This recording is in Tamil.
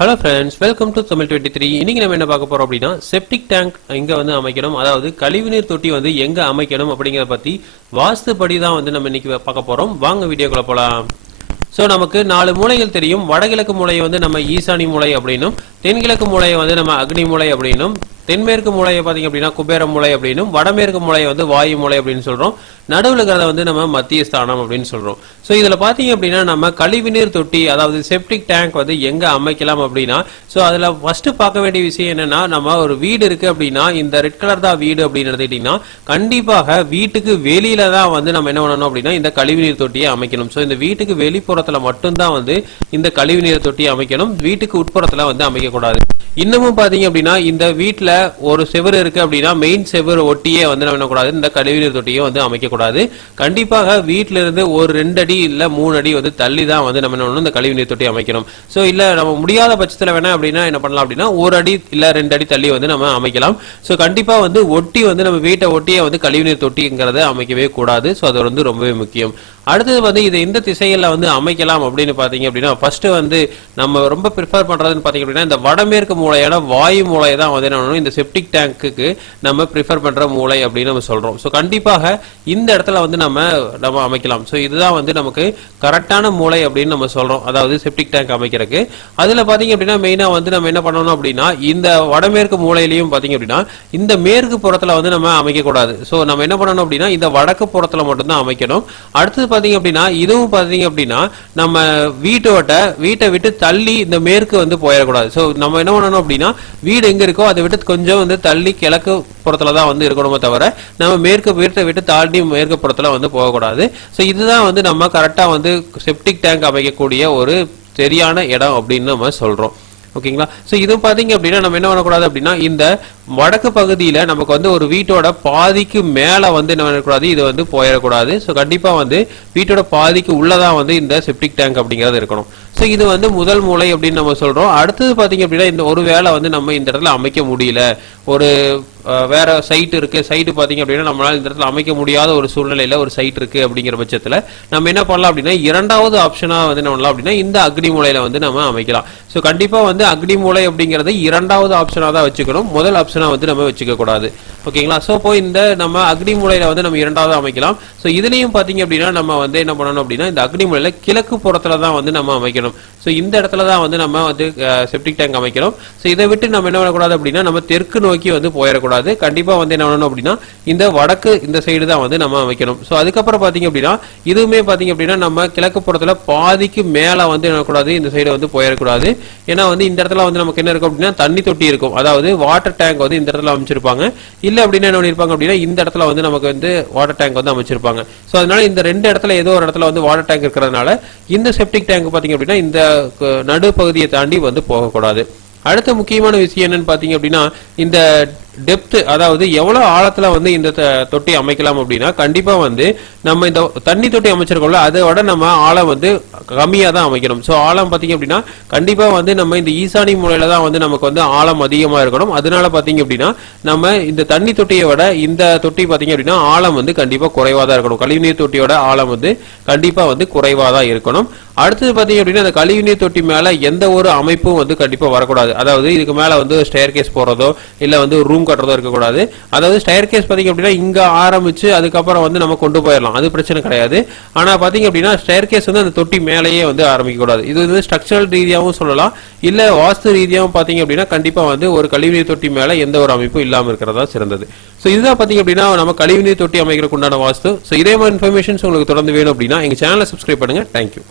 Hello friends welcome to Tamil twenty three இன்றைக்கி நம்ம என்ன பார்க்க போகிறோம் அப்படின்னா செப்டிக் டேங்க் எங்கே வந்து அமைக்கணும். அதாவது கழிவுநீர் தொட்டி வந்து எங்கே அமைக்கணும் அப்படிங்கிறத பற்றி வாஸ்துபடி தான் வந்து நம்ம இன்னைக்கு பார்க்க போகிறோம் வாங்க வீடியோக்குள்ள போகலாம் ஸோ நமக்கு நாலு மூலைகள் தெரியும். வடகிழக்கு மூலையை வந்து நம்ம ஈசானி மூலை அப்படின்னும் தென்கிழக்கு மூலையை வந்து நம்ம அக்னி மூலை அப்படின்னும் தென்மேற்கு மூலையை பார்த்தீங்க அப்படின்னா குபேர மூலை அப்படின்னும் வடமேற்கு மூலையை வந்து வாயு மூலை அப்படின்னு சொல்றோம். நடுவில் இருக்கிறத வந்து நம்ம மத்திய ஸ்தானம் அப்படின்னு சொல்றோம். ஸோ இதில் பார்த்தீங்க அப்படின்னா நம்ம கழிவுநீர் தொட்டி அதாவது செப்டிக் டேங்க் வந்து எங்க அமைக்கலாம் அப்படின்னா ஸோ அதில் ஃபர்ஸ்ட் பார்க்க வேண்டிய விஷயம் என்னன்னா நம்ம ஒரு வீடு இருக்கு அப்படின்னா இந்த ரெட் கலர் தான் வீடு அப்படின்னு எடுத்துக்கிட்டீங்கன்னா கண்டிப்பாக வீட்டுக்கு வெளியில தான் வந்து நம்ம என்ன பண்ணணும் அப்படின்னா இந்த கழிவுநீர் தொட்டியை அமைக்கணும். ஸோ இந்த வீட்டுக்கு வெளிப்புறத்தில் மட்டும்தான் வந்து இந்த கழிவுநீர் தொட்டியை அமைக்கணும். வீட்டுக்கு உட்புறத்தில் வந்து அமைக்கக்கூடாது. இன்னமும் பாத்தீங்க அப்படின்னா இந்த வீட்டுல ஒரு செவர் இருக்கு அப்படின்னா மெயின் செவர் ஒட்டியே வந்து நம்ம என்னக்கூடாது இந்த கழிவுநீர் தொட்டியை வந்து அமைக்கக்கூடாது. கண்டிப்பாக வீட்டுல இருந்து ஒரு ரெண்டு அடி இல்ல மூணு அடி வந்து தள்ளி தான் வந்து நம்ம என்ன பண்ணணும் இந்த கழிவுநீர் தொட்டி அமைக்கணும். சோ இல்ல நம்ம முடியாத பட்சத்துல வேணா அப்படின்னா என்ன பண்ணலாம் அப்படின்னா ஒரு அடி இல்ல ரெண்டு அடி தள்ளி வந்து நம்ம அமைக்கலாம். சோ கண்டிப்பா வந்து ஒட்டி வந்து நம்ம வீட்டை ஒட்டியே வந்து கழிவுநீர் தொட்டிங்கிறத அமைக்கவே கூடாது. சோ அது வந்து ரொம்பவே முக்கியம். அடுத்தது வந்து இது இந்த திசையில வந்து அமைக்கலாம் அப்படின்னு பாத்தீங்க அப்படின்னா ஃபர்ஸ்ட் வந்து நம்ம ரொம்ப ப்ரிஃபர் பண்றதுன்னு பாத்தீங்க அப்படின்னா இந்த வடமேற்கு மூளையான வாயு மூளை தான் வந்து என்ன பண்ணணும்? இந்த செப்டிக் டேங்க்குக்கு நம்ம ப்ரிஃபர் பண்ற மூலை அப்படின்னு நம்ம சொல்றோம். ஸோ கண்டிப்பாக இந்த இடத்துல வந்து நம்ம நம்ம அமைக்கலாம். ஸோ இதுதான் வந்து நமக்கு கரெக்டான மூலை அப்படின்னு நம்ம சொல்றோம். அதாவது செப்டிக் டேங்க் அமைக்கிறதுக்கு. அதுல பாத்தீங்க அப்படின்னா மெயினா வந்து நம்ம என்ன பண்ணணும் அப்படின்னா இந்த வடமேற்கு மூளையிலையும் பாத்தீங்க அப்படின்னா இந்த மேற்கு புறத்துல வந்து நம்ம அமைக்க கூடாது ஸோ நம்ம என்ன பண்ணணும் அப்படின்னா இந்த வடக்கு புறத்துல மட்டும்தான் அமைக்கணும். அடுத்தது பாத்தீங்க அப்படின்னா இதுவும் பாத்தீங்க அப்படின்னா நம்ம வீட்டோட வீட்டை விட்டு தள்ளி இந்த மேற்கு வந்து போயிடக்கூடாது. ஸோ நம்ம என்ன பண்ணணும் அப்படின்னா வீடு எங்க இருக்கோ அதை விட்டு கொஞ்சம் வந்து தள்ளி கிழக்கு புறத்துல தான் வந்து இருக்கணுமே தவிர நம்ம மேற்கு வீட்டை விட்டு தாண்டி மேற்கு புறத்துல வந்து போகக்கூடாது. ஸோ இதுதான் வந்து நம்ம கரெக்டா வந்து செப்டிக் டேங்க் அமைக்கக்கூடிய ஒரு சரியான இடம் அப்படின்னு நம்ம சொல்றோம். ஓகேங்களா ஸோ இது பார்த்தீங்க அப்படின்னா நம்ம என்ன பண்ணக்கூடாது அப்படின்னா இந்த வடக்கு பகுதியில் நமக்கு வந்து ஒரு வீட்டோட பாதிக்கு மேலே வந்து என்ன பண்ணக்கூடாது? இது வந்து போயிடக்கூடாது. ஸோ கண்டிப்பாக வந்து வீட்டோட பாதிக்கு உள்ளதா வந்து இந்த செப்டிக் டேங்க் அப்படிங்கிறது இருக்கணும். ஸோ இது வந்து முதல் மூலை அப்படின்னு நம்ம சொல்கிறோம் அடுத்தது பார்த்தீங்க அப்படின்னா இந்த ஒரு வேளை வந்து நம்ம இந்த இடத்துல அமைக்க முடியல. ஒரு வேற சைட் இருக்கு. சைட்டு பார்த்தீங்க அப்படின்னா நம்மளால் இந்த இடத்துல அமைக்க முடியாத ஒரு சூழ்நிலையில் ஒரு சைட் இருக்கு அப்படிங்கிற பட்சத்தில் நம்ம என்ன பண்ணலாம் அப்படின்னா இரண்டாவது ஆப்ஷனாக வந்து என்ன பண்ணலாம் அப்படின்னா இந்த அக்னி மூலையில வந்து நம்ம அமைக்கலாம். ஸோ கண்டிப்பாக வந்து அக்னி மூலை அப்படிங்கிறது இரண்டாவது ஆப்ஷனாக தான் வச்சுக்கணும். முதல் ஆப்ஷன் ஆப்ஷனாக வந்து நம்ம வச்சுக்கக்கூடாது ஓகேங்களா ஸோ இப்போ இந்த நம்ம அக்னி மூலையில் வந்து நம்ம இரண்டாவது அமைக்கலாம். ஸோ இதுலேயும் பார்த்தீங்க அப்படின்னா நம்ம வந்து என்ன பண்ணணும் அப்படின்னா இந்த அக்னி மூலையில் கிழக்கு புறத்தில் தான் வந்து நம்ம அமைக்கணும். ஸோ இந்த இடத்துல தான் வந்து நம்ம வந்து செப்டிக் டேங்க் அமைக்கணும். ஸோ இதை விட்டு நம்ம என்ன பண்ணக்கூடாது அப்படின்னா நம்ம தெற்கு நோக்கி வந்து போயிடக்கூடாது. கண்டிப்பாக வந்து என்ன பண்ணணும் அப்படின்னா இந்த வடக்கு இந்த சைடு தான் வந்து நம்ம அமைக்கணும். ஸோ அதுக்கப்புறம் பார்த்தீங்க அப்படின்னா இதுவுமே பார்த்தீங்க அப்படின்னா நம்ம கிழக்கு புறத்தில் பாதிக்கு மேலே வந்து என்னக்கூடாது இந்த சைடு வந்து போயிடக்கூடாது. ஏன்னா வந்து இந்த இடத்துல வந்து நமக்கு என்ன இருக்கும் அப்படின்னா தண்ணி தொட்டி இருக்கும். அதாவது வாட்டர் டேங்க் வந்து இந்த இடத்துல அமைச்சிருப்பாங்க. இல்ல அப்படின்னா என்ன பண்ணிருப்பாங்க அப்படின்னா இந்த இடத்துல வந்து நமக்கு வந்து வாட்டர் டேங்க் வந்து அமைச்சிருப்பாங்க. ஸோ அதனால இந்த ரெண்டு இடத்துல ஏதோ ஒரு இடத்துல வந்து வாட்டர் டேங்க் இருக்கிறதுனால இந்த செப்டிக் டேங்க் பாத்தீங்க அப்படின்னா இந்த நடுப்பகுதியை தாண்டி வந்து போகக்கூடாது. அடுத்த முக்கியமான விஷயம் என்னன்னு பாத்தீங்க அப்படின்னா இந்த டெப்த் அதாவது எவ்வளவு ஆழத்துல வந்து இந்த தொட்டி அமைக்கலாம் அப்படின்னா கண்டிப்பா வந்து நம்ம இந்த தண்ணி தொட்டி அமைச்சிருக்கோம்ல அதோட நம்ம ஆழம் வந்து கம்மியாக தான் அமைக்கணும். ஸோ ஆழம் பார்த்தீங்க அப்படின்னா கண்டிப்பாக வந்து நம்ம இந்த ஈசானி மூலையில தான் வந்து நமக்கு வந்து ஆழம் அதிகமாக இருக்கணும். அதனால பார்த்தீங்க அப்படின்னா நம்ம இந்த தண்ணி தொட்டியை விட இந்த தொட்டி பார்த்தீங்க அப்படின்னா ஆழம் வந்து கண்டிப்பாக குறைவாக தான் இருக்கணும். கழிவுநீர் தொட்டியோட ஆழம் வந்து கண்டிப்பாக வந்து குறைவாக தான் இருக்கணும். அடுத்தது பார்த்தீங்க அப்படின்னா அந்த கழிவுநீர் தொட்டி மேலே எந்த ஒரு அமைப்பும் வந்து கண்டிப்பாக வரக்கூடாது. அதாவது இதுக்கு மேலே வந்து ஸ்டேர் கேஸ் போகிறதோ இல்லை வந்து ரூம் கட்டுறதோ இருக்கக்கூடாது. அதாவது ஸ்டேர் கேஸ் பார்த்தீங்க அப்படின்னா இங்கே ஆரம்பித்து அதுக்கப்புறம் வந்து நம்ம கொண்டு போயிடலாம். அது பிரச்சனை கிடையாது. ஆனால் பார்த்தீங்க அப்படின்னா ஸ்டேர் கேஸ் வந்து அந்த தொட்டி மேலேயே வந்து ஆரம்பிக்க கூடாது இது வந்து ஸ்ட்ரக்சரல் ரீதியாகவும் சொல்லலாம். இல்லை வாஸ்து ரீதியாகவும் பார்த்தீங்க அப்படின்னா கண்டிப்பாக வந்து ஒரு கழிவுநீர் தொட்டி மேலே எந்த ஒரு அமைப்பும் இல்லாமல் இருக்கிறதா சிறந்தது. ஸோ இதுதான் பாத்தீங்க அப்படின்னா நம்ம கழிவுநீர் தொட்டி அமைக்கிறதுக்கு உண்டான வாஸ்து. ஸோ இதே மாதிரி இன்ஃபர்மேஷன்ஸ் உங்களுக்கு தொடர்ந்து வேணும் அப்படின்னா எங்க சேனலை சப்ஸ்கிரைப் பண்ணுங்க. தேங்க்யூ